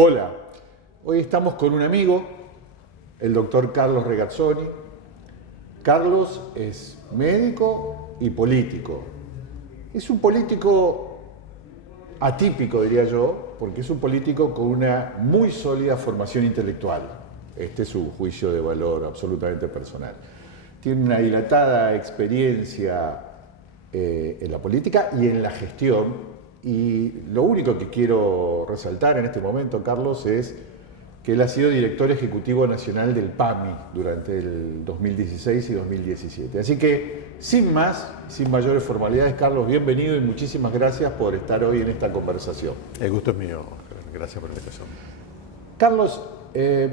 Hola, hoy estamos con un amigo, el doctor Carlos Regazzoni. Carlos es médico y político. Es un político atípico, diría yo, porque es un político con una muy sólida formación intelectual. Este es su juicio de valor absolutamente personal. Tiene una dilatada experiencia en la política y en la gestión. Y lo único que quiero resaltar en este momento, Carlos, es que él ha sido director ejecutivo nacional del PAMI durante el 2016 y 2017. Así que, sin más, sin mayores formalidades, Carlos, bienvenido y muchísimas gracias por estar hoy en esta conversación. El gusto es mío, gracias por la invitación. Carlos,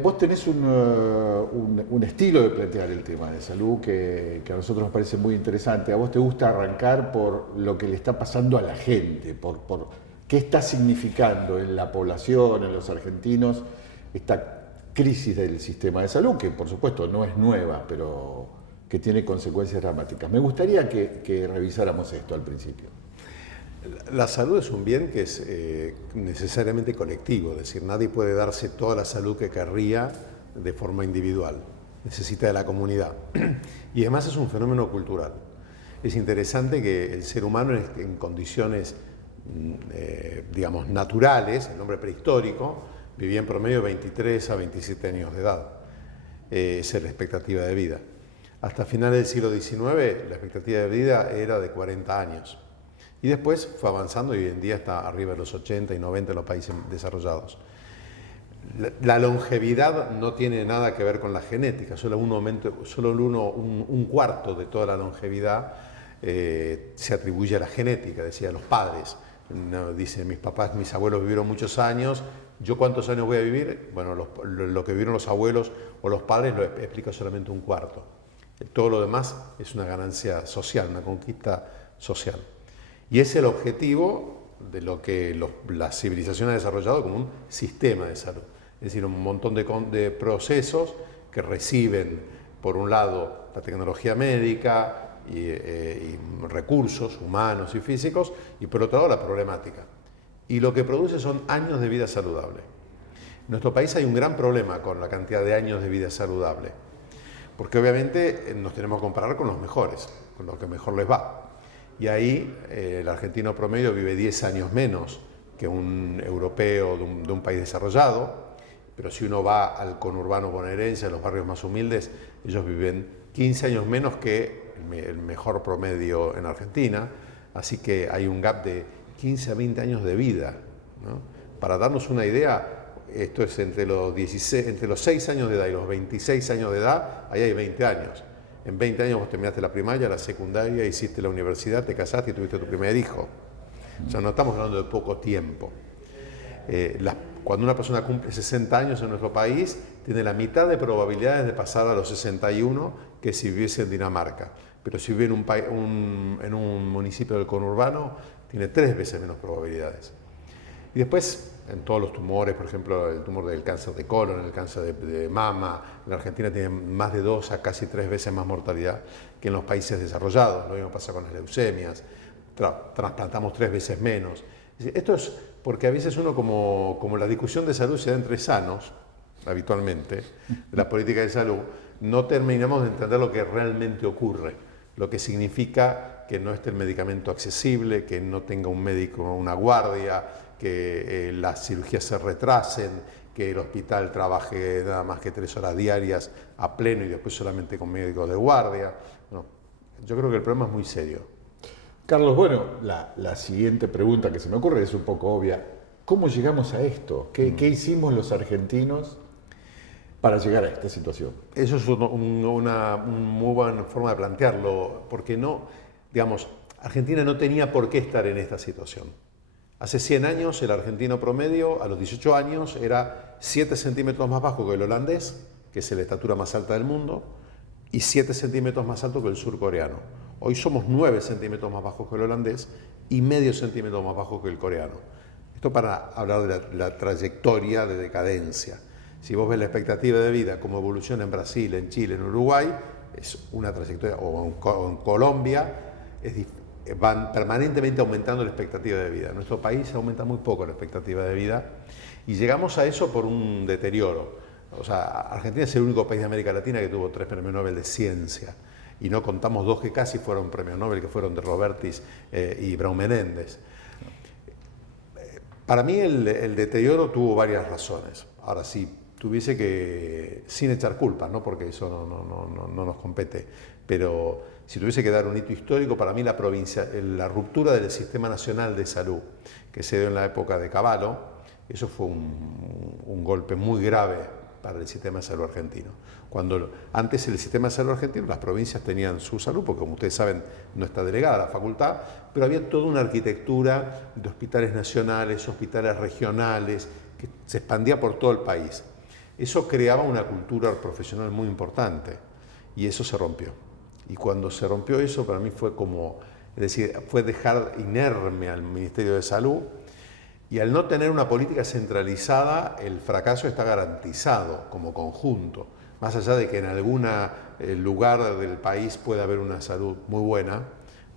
vos tenés un estilo de plantear el tema de salud que a nosotros nos parece muy interesante. A vos te gusta arrancar por lo que le está pasando a la gente, por qué está significando en la población, en los argentinos, esta crisis del sistema de salud, que por supuesto no es nueva, pero que tiene consecuencias dramáticas. Me gustaría que revisáramos esto al principio. La salud es un bien que es necesariamente colectivo, es decir, nadie puede darse toda la salud que querría de forma individual, necesita de la comunidad. Y además es un fenómeno cultural. Es interesante que el ser humano en condiciones, digamos, naturales, el hombre prehistórico, vivía en promedio 23 a 27 años de edad. Esa es la expectativa de vida. Hasta finales del siglo XIX, la expectativa de vida era de 40 años. Y después fue avanzando y hoy en día está arriba de los 80 y 90 en los países desarrollados. La longevidad no tiene nada que ver con la genética, solo un cuarto de toda la longevidad se atribuye a la genética, decía los padres. No, dicen mis papás, mis abuelos vivieron muchos años, ¿yo cuántos años voy a vivir? Bueno, lo que vivieron los abuelos o los padres lo explica solamente un cuarto. Todo lo demás es una ganancia social, una conquista social. Y es el objetivo de lo que la civilización ha desarrollado como un sistema de salud. Es decir, un montón de procesos que reciben, por un lado, la tecnología médica y recursos humanos y físicos, y por otro lado, la problemática. Y lo que produce son años de vida saludable. En nuestro país hay un gran problema con la cantidad de años de vida saludable, porque obviamente nos tenemos que comparar con los mejores, con los que mejor les va. Y ahí el argentino promedio vive 10 años menos que un europeo de un país desarrollado, pero si uno va al conurbano bonaerense, a los barrios más humildes, ellos viven 15 años menos que el mejor promedio en Argentina, así que hay un gap de 15 a 20 años de vida, ¿no? Para darnos una idea, esto es entre los 6 años de edad y los 26 años de edad, ahí hay 20 años. En 20 años vos terminaste la primaria, la secundaria, hiciste la universidad, te casaste y tuviste tu primer hijo. O sea, no estamos hablando de poco tiempo. Cuando una persona cumple 60 años en nuestro país, tiene la mitad de probabilidades de pasar a los 61 que si viviese en Dinamarca. Pero si vive en un municipio del conurbano, tiene 3 veces menos probabilidades. Y después, en todos los tumores, por ejemplo, el tumor del cáncer de colon, el cáncer de mama, en Argentina tiene más de 2 a casi 3 veces más mortalidad que en los países desarrollados. Lo mismo pasa con las leucemias, trasplantamos 3 veces menos. Esto es porque a veces uno, como la discusión de salud se da entre sanos, habitualmente, de la política de salud, no terminamos de entender lo que realmente ocurre, lo que significa que no esté el medicamento accesible, que no tenga un médico una guardia, que las cirugías se retrasen, que el hospital trabaje nada más que 3 horas diarias a pleno y después solamente con médicos de guardia. No, yo creo que el problema es muy serio. Carlos, bueno, la siguiente pregunta que se me ocurre es un poco obvia. ¿Cómo llegamos a esto? ¿Qué hicimos los argentinos para llegar a esta situación? Eso es una muy buena forma de plantearlo, porque no, digamos, Argentina no tenía por qué estar en esta situación. Hace 100 años el argentino promedio a los 18 años era 7 centímetros más bajo que el holandés, que es la estatura más alta del mundo, y 7 centímetros más alto que el surcoreano. Hoy somos 9 centímetros más bajos que el holandés y medio centímetro más bajo que el coreano. Esto para hablar de la trayectoria de decadencia. Si vos ves la expectativa de vida, cómo evoluciona en Brasil, en Chile, en Uruguay, es una trayectoria, o en Colombia, van permanentemente aumentando la expectativa de vida. En nuestro país aumenta muy poco la expectativa de vida y llegamos a eso por un deterioro. O sea, Argentina es el único país de América Latina que tuvo 3 premios Nobel de ciencia y no contamos 2 que casi fueron premios Nobel, que fueron de Robertis y Braun Menéndez. Para mí el deterioro tuvo varias razones. Ahora, si tuviese que, sin echar culpa, ¿no? Porque eso no nos compete, pero si tuviese que dar un hito histórico, para mí la ruptura del Sistema Nacional de Salud, que se dio en la época de Cavallo, eso fue un golpe muy grave para el sistema de salud argentino. Cuando antes el sistema de salud argentino, las provincias tenían su salud, porque como ustedes saben, no está delegada la facultad, pero había toda una arquitectura de hospitales nacionales, hospitales regionales, que se expandía por todo el país. Eso creaba una cultura profesional muy importante y eso se rompió. Y cuando se rompió eso, para mí fue como, es decir, fue dejar inerme al Ministerio de Salud. Y al no tener una política centralizada, el fracaso está garantizado como conjunto. Más allá de que en algún lugar del país pueda haber una salud muy buena,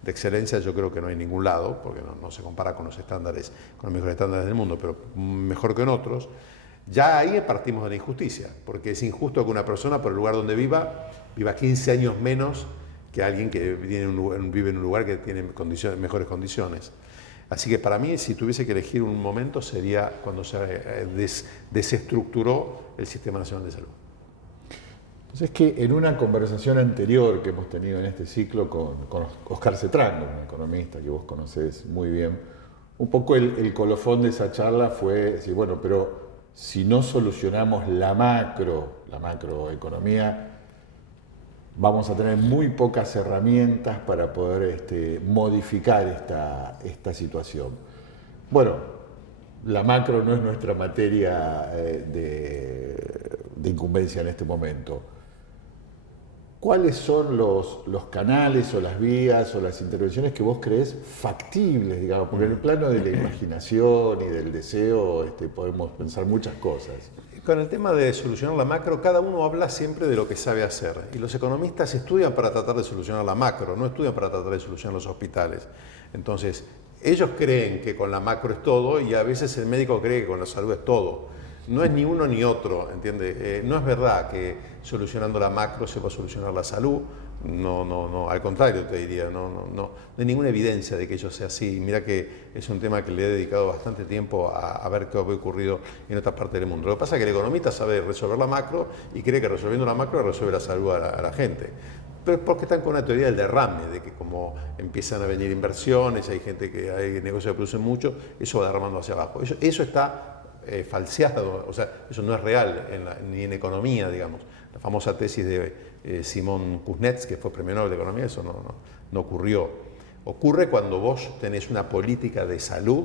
de excelencia yo creo que no hay ningún lado, porque no se compara con los estándares, con los mejores estándares del mundo, pero mejor que en otros. Ya ahí partimos de la injusticia, porque es injusto que una persona por el lugar donde viva 15 años menos que alguien que vive en un lugar que tiene mejores condiciones. Así que para mí, si tuviese que elegir un momento, sería cuando se desestructuró el Sistema Nacional de Salud. Entonces, que en una conversación anterior que hemos tenido en este ciclo con Oscar Cetrano, un economista que vos conocés muy bien, un poco el colofón de esa charla fue decir, bueno, pero si no solucionamos la macroeconomía, vamos a tener muy pocas herramientas para poder modificar esta situación. Bueno, la macro no es nuestra materia de incumbencia en este momento. ¿Cuáles son los canales o las vías o las intervenciones que vos creés factibles, digamos? Porque en el plano de la imaginación y del deseo podemos pensar muchas cosas. Con el tema de solucionar la macro, cada uno habla siempre de lo que sabe hacer. Y los economistas estudian para tratar de solucionar la macro, no estudian para tratar de solucionar los hospitales. Entonces, ellos creen que con la macro es todo y a veces el médico cree que con la salud es todo. No es ni uno ni otro, ¿entiende? No es verdad que solucionando la macro se va a solucionar la salud. No, al contrario te diría, no hay ninguna evidencia de que ello sea así. Mira que es un tema que le he dedicado bastante tiempo a ver qué ha ocurrido en otras partes del mundo. Lo que pasa es que el economista sabe resolver la macro y cree que resolviendo la macro resuelve la salud a la gente. Pero es porque están con una teoría del derrame, de que como empiezan a venir inversiones, hay gente que hay negocios que producen mucho, eso va derramando hacia abajo. Eso está falseado, o sea, eso no es real ni en economía, digamos. La famosa tesis de Simón Kuznets, que fue premio Nobel de Economía, eso no ocurrió. Ocurre cuando vos tenés una política de salud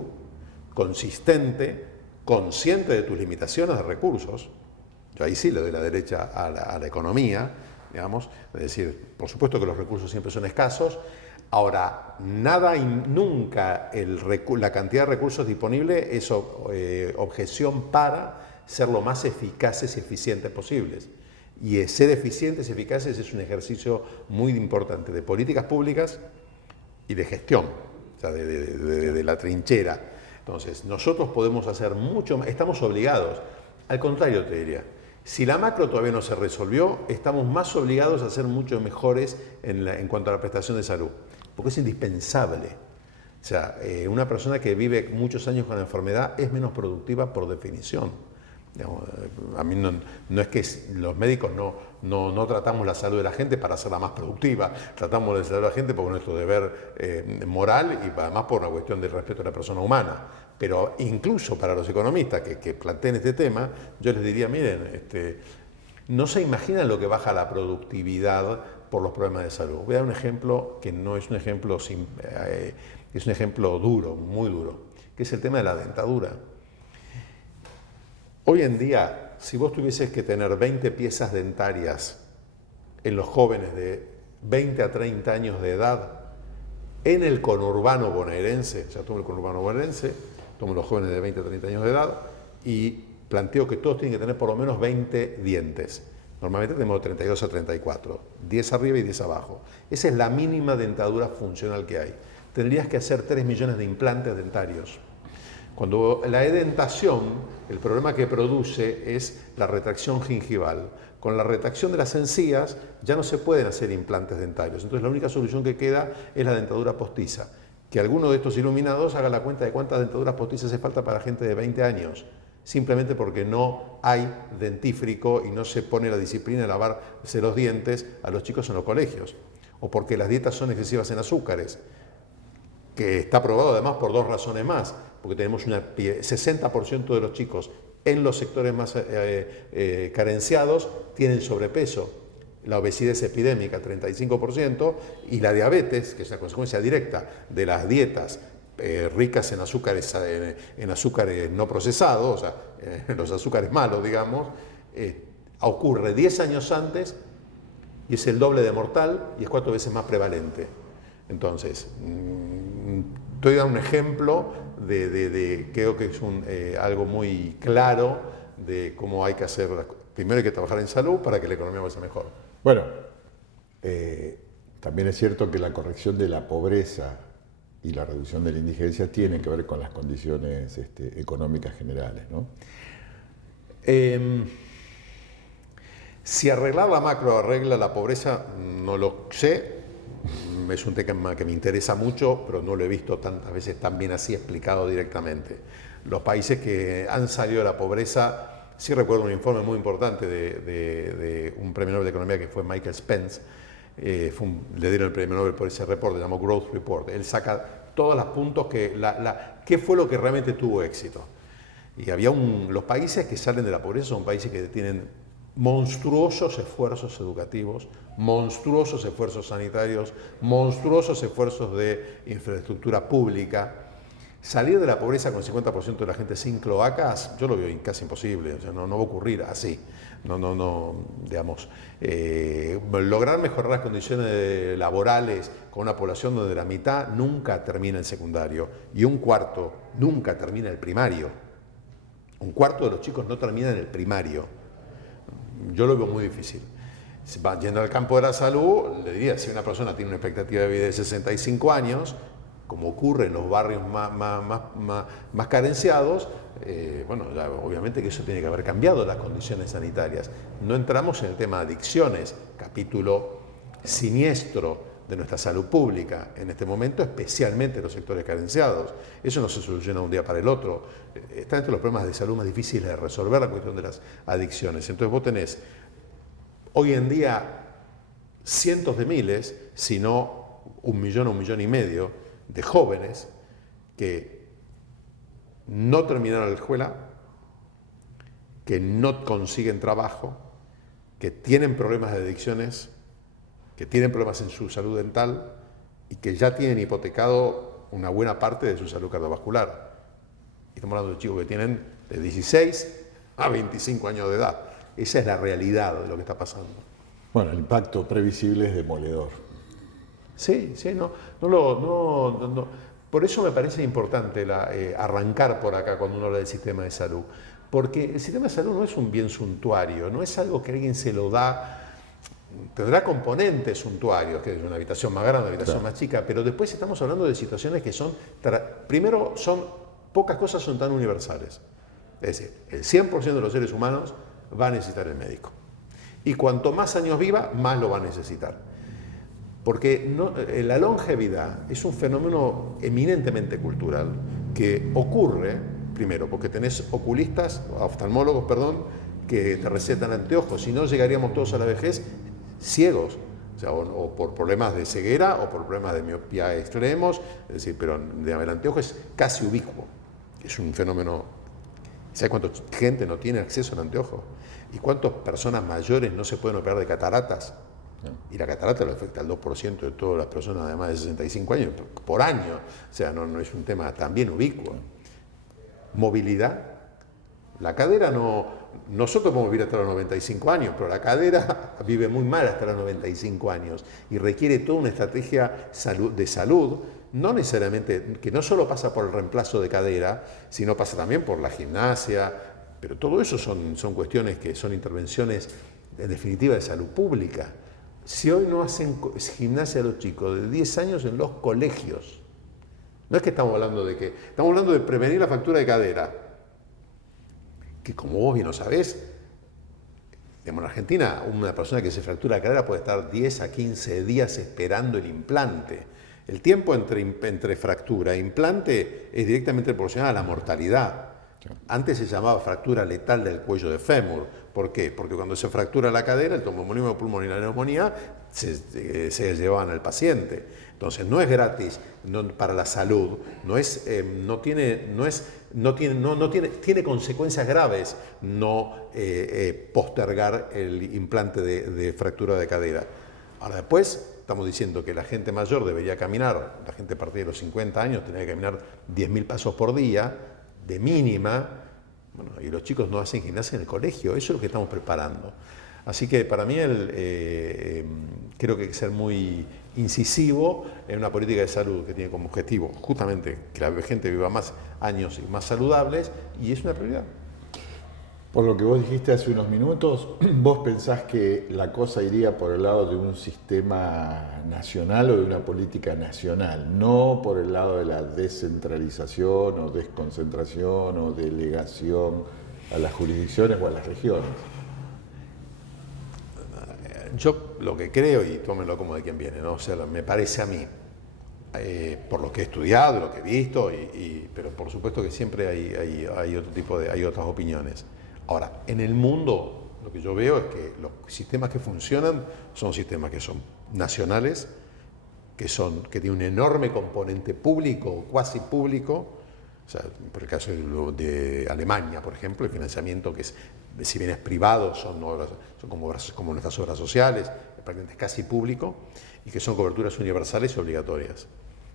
consistente, consciente de tus limitaciones de recursos. Yo ahí sí le doy la derecha a la economía, digamos, es decir, por supuesto que los recursos siempre son escasos. Ahora, nada y nunca la cantidad de recursos disponibles es objeción para ser lo más eficaces y eficientes posibles. Y ser eficientes y eficaces es un ejercicio muy importante de políticas públicas y de gestión, o sea, de la trinchera. Entonces, nosotros podemos hacer mucho más, estamos obligados. Al contrario, te diría, si la macro todavía no se resolvió, estamos más obligados a ser mucho mejores en cuanto a la prestación de salud, porque es indispensable. O sea, una persona que vive muchos años con la enfermedad es menos productiva por definición. Digamos, a mí no es que los médicos no tratamos la salud de la gente para hacerla más productiva, tratamos de salud de la gente por nuestro deber moral y además por una cuestión de respeto a la persona humana. Pero incluso para los economistas que planteen este tema, yo les diría, miren, no se imaginan lo que baja la productividad por los problemas de salud. Voy a dar un ejemplo que no es un ejemplo, es un ejemplo duro, muy duro, que es el tema de la dentadura. Hoy en día, si vos tuvieses que tener 20 piezas dentarias en los jóvenes de 20 a 30 años de edad, en el conurbano bonaerense, o sea, tomo el conurbano bonaerense, tomo los jóvenes de 20 a 30 años de edad y planteo que todos tienen que tener por lo menos 20 dientes. Normalmente tenemos 32 a 34, 10 arriba y 10 abajo. Esa es la mínima dentadura funcional que hay. tendrías que hacer 3 millones de implantes dentarios. Cuando la edentación, el problema que produce es la retracción gingival. Con la retracción de las encías ya no se pueden hacer implantes dentarios. Entonces la única solución que queda es la dentadura postiza. Que alguno de estos iluminados haga la cuenta de cuántas dentaduras postizas hace falta para gente de 20 años. Simplemente porque no hay dentífrico y no se pone la disciplina de lavarse los dientes a los chicos en los colegios. O porque las dietas son excesivas en azúcares, que está probado además por 2 razones más. Porque tenemos 60% de los chicos en los sectores más carenciados tienen sobrepeso. La obesidad es epidémica, 35%, y la diabetes, que es la consecuencia directa de las dietas ricas en azúcares no procesados, o sea, los azúcares malos, digamos, ocurre 10 años antes y es el doble de mortal y es 4 veces más prevalente. Entonces, estoy dando un ejemplo creo que es algo muy claro de cómo hay que hacer. Primero hay que trabajar en salud para que la economía vaya mejor. Bueno, también es cierto que la corrección de la pobreza y la reducción de la indigencia tiene que ver con las condiciones económicas generales, ¿no? Si arreglar la macro arregla la pobreza, no lo sé. Es un tema que me interesa mucho, pero no lo he visto tantas veces tan bien así explicado directamente. Los países que han salido de la pobreza, sí recuerdo un informe muy importante de un premio Nobel de Economía que fue Michael Spence, le dieron el premio Nobel por ese reporte, se llamó Growth Report. Él saca todos los puntos qué fue lo que realmente tuvo éxito. Y los países que salen de la pobreza son países que tienen monstruosos esfuerzos educativos, monstruosos esfuerzos sanitarios, monstruosos esfuerzos de infraestructura pública. Salir de la pobreza con el 50% de la gente sin cloacas, yo lo veo casi imposible, o sea, no va a ocurrir así. Digamos, lograr mejorar las condiciones laborales con una población donde la mitad nunca termina el secundario y un cuarto nunca termina el primario. Un cuarto de los chicos no terminan el primario. Yo lo veo muy difícil. Yendo al campo de la salud, le diría, si una persona tiene una expectativa de vida de 65 años, como ocurre en los barrios más carenciados, bueno, obviamente que eso tiene que haber cambiado las condiciones sanitarias. No entramos en el tema de adicciones, capítulo siniestro de nuestra salud pública en este momento, especialmente en los sectores carenciados. Eso no se soluciona de un día para el otro. Está entre los problemas de salud más difíciles de resolver, la cuestión de las adicciones. Entonces vos tenés hoy en día cientos de miles, si no 1 millón o 1,5 millones de jóvenes que no terminaron la escuela, que no consiguen trabajo, que tienen problemas de adicciones, que tienen problemas en su salud dental y que ya tienen hipotecado una buena parte de su salud cardiovascular. Estamos hablando de chicos que tienen de 16 a 25 años de edad. Esa es la realidad de lo que está pasando. Bueno, el impacto previsible es demoledor. Sí, no. Por eso me parece importante arrancar por acá cuando uno habla del sistema de salud. Porque el sistema de salud no es un bien suntuario, no es algo que alguien se lo da. Tendrá componentes suntuarios, que es una habitación más grande, una habitación más chica, pero después estamos hablando de situaciones que primero, pocas cosas son tan universales. Es decir, el 100% de los seres humanos va a necesitar el médico. Y cuanto más años viva, más lo va a necesitar. Porque la longevidad es un fenómeno eminentemente cultural que ocurre, primero, porque tenés oftalmólogos, que te recetan anteojos, si no llegaríamos todos a la vejez ciegos, o sea, o por problemas de ceguera o por problemas de miopía extremos, es decir, pero el anteojo es casi ubicuo, es un fenómeno. ¿Sabes cuánta gente no tiene acceso al anteojo? ¿Y cuántas personas mayores no se pueden operar de cataratas? Y la catarata lo afecta al 2% de todas las personas de más de 65 años por año, o sea, no es un tema también ubicuo. Movilidad. La cadera nosotros podemos vivir hasta los 95 años, pero la cadera vive muy mal hasta los 95 años y requiere toda una estrategia de salud, no necesariamente, que no solo pasa por el reemplazo de cadera, sino pasa también por la gimnasia, pero todo eso son cuestiones que son intervenciones en definitiva de salud pública. Si hoy no hacen gimnasia los chicos de 10 años en los colegios, No es que estamos hablando de que, estamos hablando de prevenir la fractura de cadera, que como vos bien lo sabés, digamos, en Argentina una persona que se fractura la cadera puede estar 10 a 15 días esperando el implante. El tiempo entre fractura e implante es directamente proporcional a la mortalidad. Antes se llamaba fractura letal del cuello de fémur. ¿Por qué? Porque cuando se fractura la cadera, el tromboembolismo pulmonar y la neumonía se llevaban al paciente. Entonces no es gratis para la salud, tiene consecuencias graves no postergar el implante de fractura de cadera. Ahora después estamos diciendo que la gente mayor debería caminar, la gente a partir de los 50 años tenía que caminar 10.000 pasos por día, de mínima, bueno, y los chicos no hacen gimnasia en el colegio, eso es lo que estamos preparando. Así que para mí creo que hay que ser muy incisivo en una política de salud que tiene como objetivo justamente que la gente viva más años y más saludables, y es una prioridad. Por lo que vos dijiste hace unos minutos, ¿vos pensás que la cosa iría por el lado de un sistema nacional o de una política nacional, no por el lado de la descentralización o desconcentración o delegación a las jurisdicciones o a las regiones? Yo lo que creo, y tómenlo como de quien viene, ¿no? O sea, me parece a mí, por lo que he estudiado, lo que he visto, pero por supuesto que siempre hay otro tipo hay otras opiniones. Ahora, en el mundo lo que yo veo es que los sistemas que funcionan son sistemas que son nacionales, que tienen un enorme componente público, cuasi público. O sea, por el caso de Alemania, por ejemplo, el financiamiento que es, si bien es privado, son como nuestras obras sociales, prácticamente es casi público, y que son coberturas universales y obligatorias.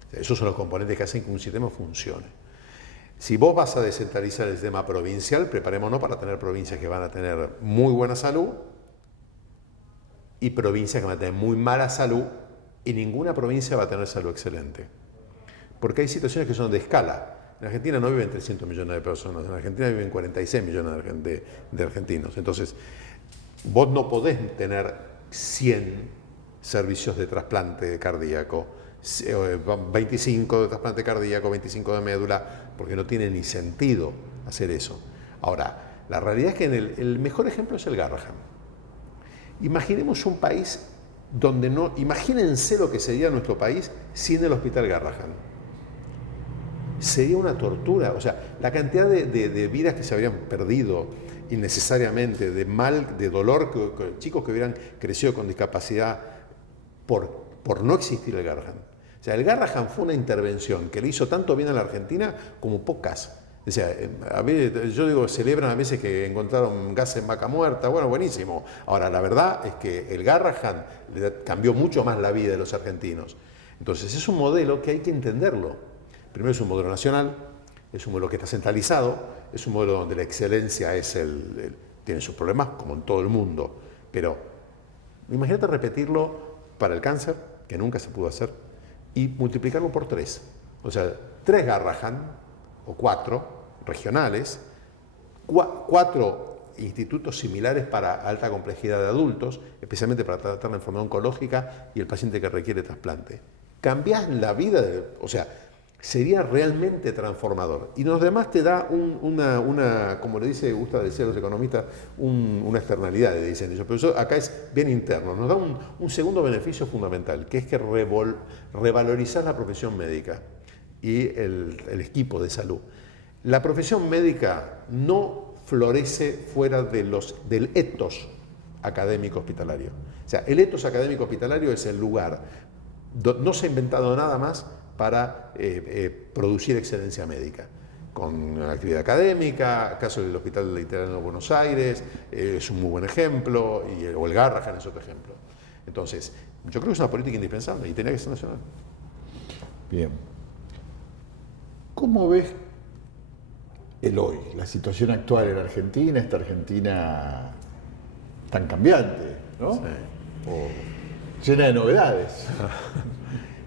O sea, esos son los componentes que hacen que un sistema funcione. Si vos vas a descentralizar el sistema provincial, preparémonos para tener provincias que van a tener muy buena salud y provincias que van a tener muy mala salud, y ninguna provincia va a tener salud excelente. Porque hay situaciones que son de escala. En Argentina no viven 300 millones de personas, en Argentina viven 46 millones de argentinos. Entonces, vos no podés tener 100 servicios de trasplante cardíaco, 25 de trasplante cardíaco, 25 de médula, porque no tiene ni sentido hacer eso. Ahora, la realidad es que el mejor ejemplo es el Garrahan. Imaginemos un país donde no... Imagínense lo que sería nuestro país sin el Hospital Garrahan. Sería una tortura. O sea, la cantidad de vidas que se habrían perdido innecesariamente, de dolor, chicos que hubieran crecido con discapacidad por no existir el Garrahan. O sea, el Garrahan fue una intervención que le hizo tanto bien a la Argentina como pocas. O sea, yo digo, celebran a veces que encontraron gas en vaca muerta, bueno, buenísimo. Ahora, la verdad es que el Garrahan cambió mucho más la vida de los argentinos. Entonces, es un modelo que hay que entenderlo. Primero, es un modelo nacional, es un modelo que está centralizado, es un modelo donde la excelencia tiene sus problemas, como en todo el mundo. Pero imagínate repetirlo para el cáncer, que nunca se pudo hacer, y multiplicarlo por 3. O sea, 3 Garrahan, o 4 regionales, 4 institutos similares para alta complejidad de adultos, especialmente para tratar la enfermedad oncológica y el paciente que requiere trasplante. Cambiás la vida, o sea, sería realmente transformador. Y los demás te da como le gusta decir a los economistas, una externalidad, le dicen ellos. Pero eso acá es bien interno. Nos da un segundo beneficio fundamental, que es que revalorizar la profesión médica y el equipo de salud. La profesión médica no florece fuera del etos académico hospitalario. O sea, el etos académico hospitalario es el lugar, no se ha inventado nada más para producir excelencia médica. Con actividad académica, caso del Hospital Literal de Buenos Aires, es un muy buen ejemplo, o el Garrahan es otro ejemplo. Entonces, yo creo que es una política indispensable y tenía que ser nacional. Bien. ¿Cómo ves el hoy, la situación actual en Argentina, esta Argentina tan cambiante, ¿no? Sí. Llena de novedades?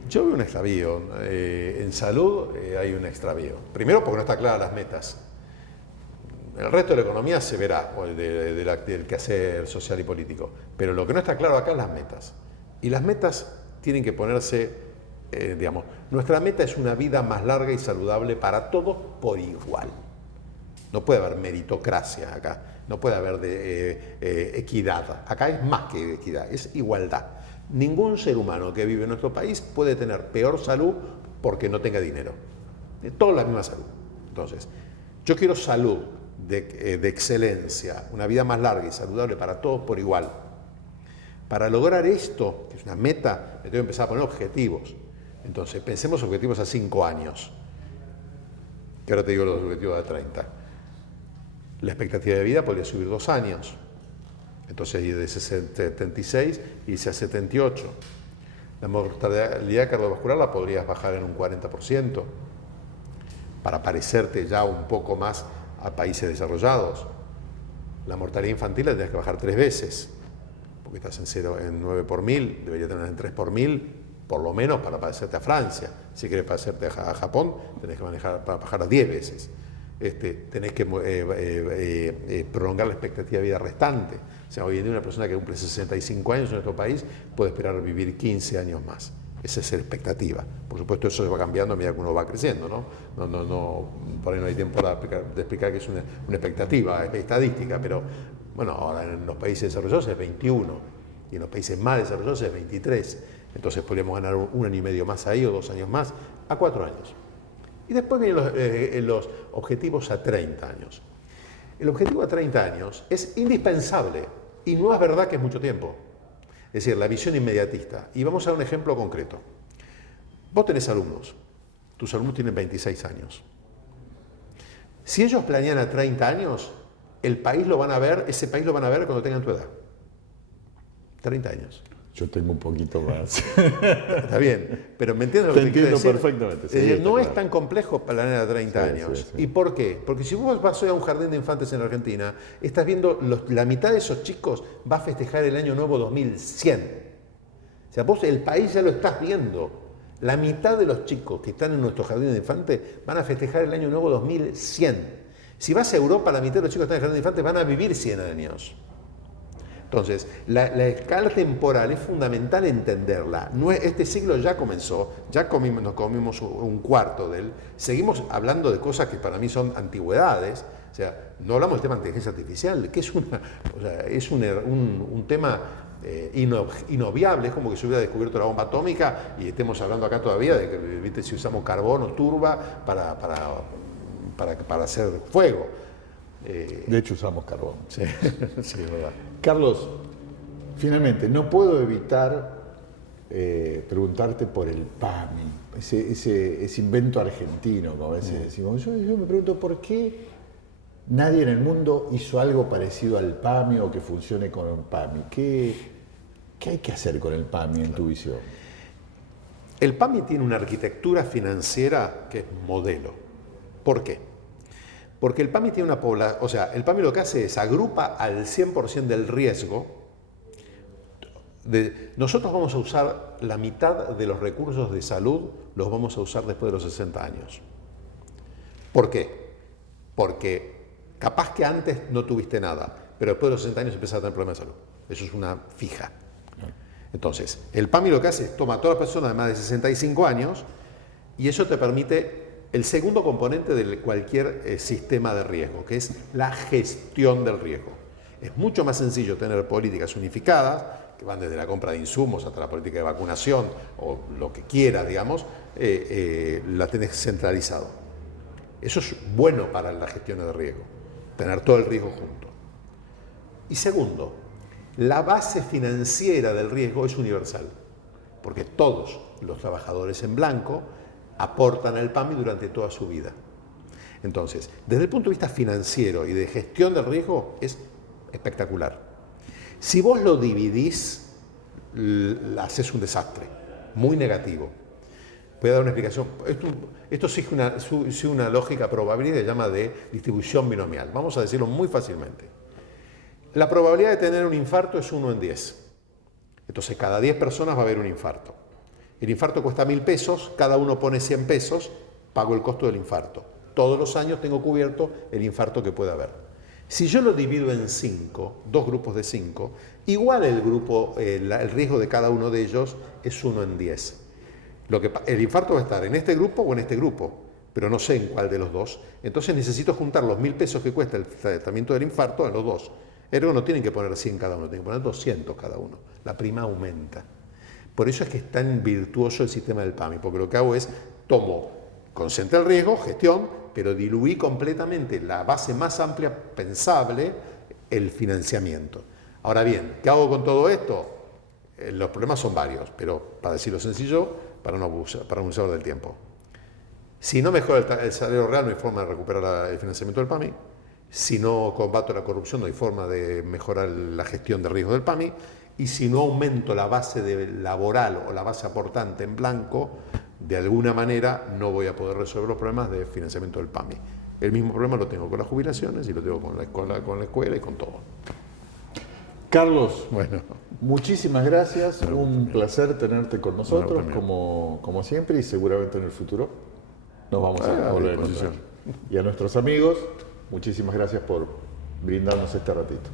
Yo veo un extravío. En salud hay un extravío. Primero porque no están claras las metas. El resto de la economía se verá, del quehacer social y político. Pero lo que no está claro acá es las metas. Y las metas tienen que ponerse digamos, nuestra meta es una vida más larga y saludable para todos por igual. No puede haber meritocracia acá, no puede haber equidad. Acá es más que equidad, es igualdad. Ningún ser humano que vive en nuestro país puede tener peor salud porque no tenga dinero. Todos la misma salud. Entonces, yo quiero salud de excelencia, una vida más larga y saludable para todos por igual. Para lograr esto, que es una meta, me tengo que empezar a poner objetivos. Entonces, pensemos objetivos a 5 años. Que ahora te digo los objetivos a 30. La expectativa de vida podría subir 2 años. Entonces, de 76 irse a 78. La mortalidad cardiovascular la podrías bajar en un 40% para parecerte ya un poco más a países desarrollados. La mortalidad infantil la tienes que bajar 3 veces, porque estás en 9 por 1000, debería tener en 3 por 1000, por lo menos para parecerte a Francia. Si quieres parecerte a Japón, tenés que bajar a 10 veces. Tenés que prolongar la expectativa de vida restante. O sea, hoy en día una persona que cumple 65 años en nuestro país puede esperar vivir 15 años más. Esa es la expectativa. Por supuesto, eso se va cambiando a medida que uno va creciendo, ¿no? Por ahí no hay tiempo de explicar que es una expectativa, es estadística, pero bueno, ahora en los países desarrollados es 21 y en los países más desarrollados es 23. Entonces podríamos ganar 1 año y medio más ahí o 2 años más a 4 años. Y después vienen los objetivos a 30 años. El objetivo a 30 años es indispensable y no es verdad que es mucho tiempo. Es decir, la visión inmediatista. Y vamos a un ejemplo concreto. Vos tenés alumnos. Tus alumnos tienen 26 años. Si ellos planean a 30 años, ese país lo van a ver cuando tengan tu edad. 30 años. Yo tengo un poquito más. Está bien, pero ¿me entiendes lo que te te quiero entiendo decir? perfectamente. Sí, Es decir, no claro. es tan complejo planear a 30 años. Sí. ¿Y por qué? Porque si vos vas hoy a un jardín de infantes en Argentina, estás viendo la mitad de esos chicos va a festejar el año nuevo 2100. O sea, vos el país ya lo estás viendo. La mitad de los chicos que están en nuestro jardín de infantes van a festejar el año nuevo 2100. Si vas a Europa, la mitad de los chicos que están en el jardín de infantes van a vivir 100 años. Entonces, la escala temporal es fundamental entenderla. Este siglo ya comenzó, nos comimos un cuarto de él. Seguimos hablando de cosas que para mí son antigüedades. O sea, no hablamos del tema de inteligencia artificial, que es un tema inobviable. Es como que se hubiera descubierto la bomba atómica y estemos hablando acá todavía de que, ¿viste?, si usamos carbono, turba para hacer fuego. De hecho, usamos carbón. Sí, sí, es verdad. Carlos, finalmente, no puedo evitar preguntarte por el PAMI, ese invento argentino, como a veces decimos. Yo me pregunto por qué nadie en el mundo hizo algo parecido al PAMI o que funcione con el PAMI. ¿Qué hay que hacer con el PAMI en tu visión? El PAMI tiene una arquitectura financiera que es modelo. ¿Por qué? Porque el PAMI tiene una población, o sea, el PAMI lo que hace es agrupa al 100% del riesgo. Nosotros vamos a usar la mitad de los recursos de salud, los vamos a usar después de los 60 años. ¿Por qué? Porque capaz que antes no tuviste nada, pero después de los 60 años empezaste a tener problemas de salud. Eso es una fija. Entonces, el PAMI lo que hace es toma a todas las personas de más de 65 años y eso te permite el segundo componente de cualquier sistema de riesgo, que es la gestión del riesgo. Es mucho más sencillo tener políticas unificadas, que van desde la compra de insumos hasta la política de vacunación o lo que quieras, digamos, la tenés centralizado. Eso es bueno para la gestión de riesgo, tener todo el riesgo junto. Y segundo, la base financiera del riesgo es universal, porque todos los trabajadores en blanco aportan al PAMI durante toda su vida. Entonces, desde el punto de vista financiero y de gestión del riesgo, es espectacular. Si vos lo dividís, haces un desastre, muy negativo. Voy a dar una explicación. Esto sigue una lógica probabilidad que se llama de distribución binomial. Vamos a decirlo muy fácilmente. La probabilidad de tener un infarto es 1 en 10. Entonces, cada 10 personas va a haber un infarto. El infarto cuesta 1000 pesos, cada uno pone 100 pesos, pago el costo del infarto. Todos los años tengo cubierto el infarto que pueda haber. Si yo lo divido en 5, 2 grupos de 5, igual el riesgo de cada uno de ellos es 1 en 10. El infarto va a estar en este grupo o en este grupo, pero no sé en cuál de los dos. Entonces necesito juntar los 1.000 pesos que cuesta el tratamiento del infarto a los dos. Ergo no tienen que poner 100 cada uno, tienen que poner 200 cada uno. La prima aumenta. Por eso es que es tan virtuoso el sistema del PAMI, porque lo que hago es, concentré el riesgo, gestión, pero diluí completamente la base más amplia pensable, el financiamiento. Ahora bien, ¿qué hago con todo esto? Los problemas son varios, pero para decirlo sencillo, para no abusar del tiempo. Si no mejora el salario real, no hay forma de recuperar el financiamiento del PAMI. Si no combato la corrupción, no hay forma de mejorar la gestión de riesgo del PAMI. Y si no aumento la base laboral o la base aportante en blanco, de alguna manera no voy a poder resolver los problemas de financiamiento del PAMI. El mismo problema lo tengo con las jubilaciones y lo tengo con la escuela y con todo. Carlos, Bueno, muchísimas gracias. Un placer tenerte con nosotros, como siempre, y seguramente en el futuro nos vamos a volver a encontrar. Y a nuestros amigos, muchísimas gracias por brindarnos este ratito.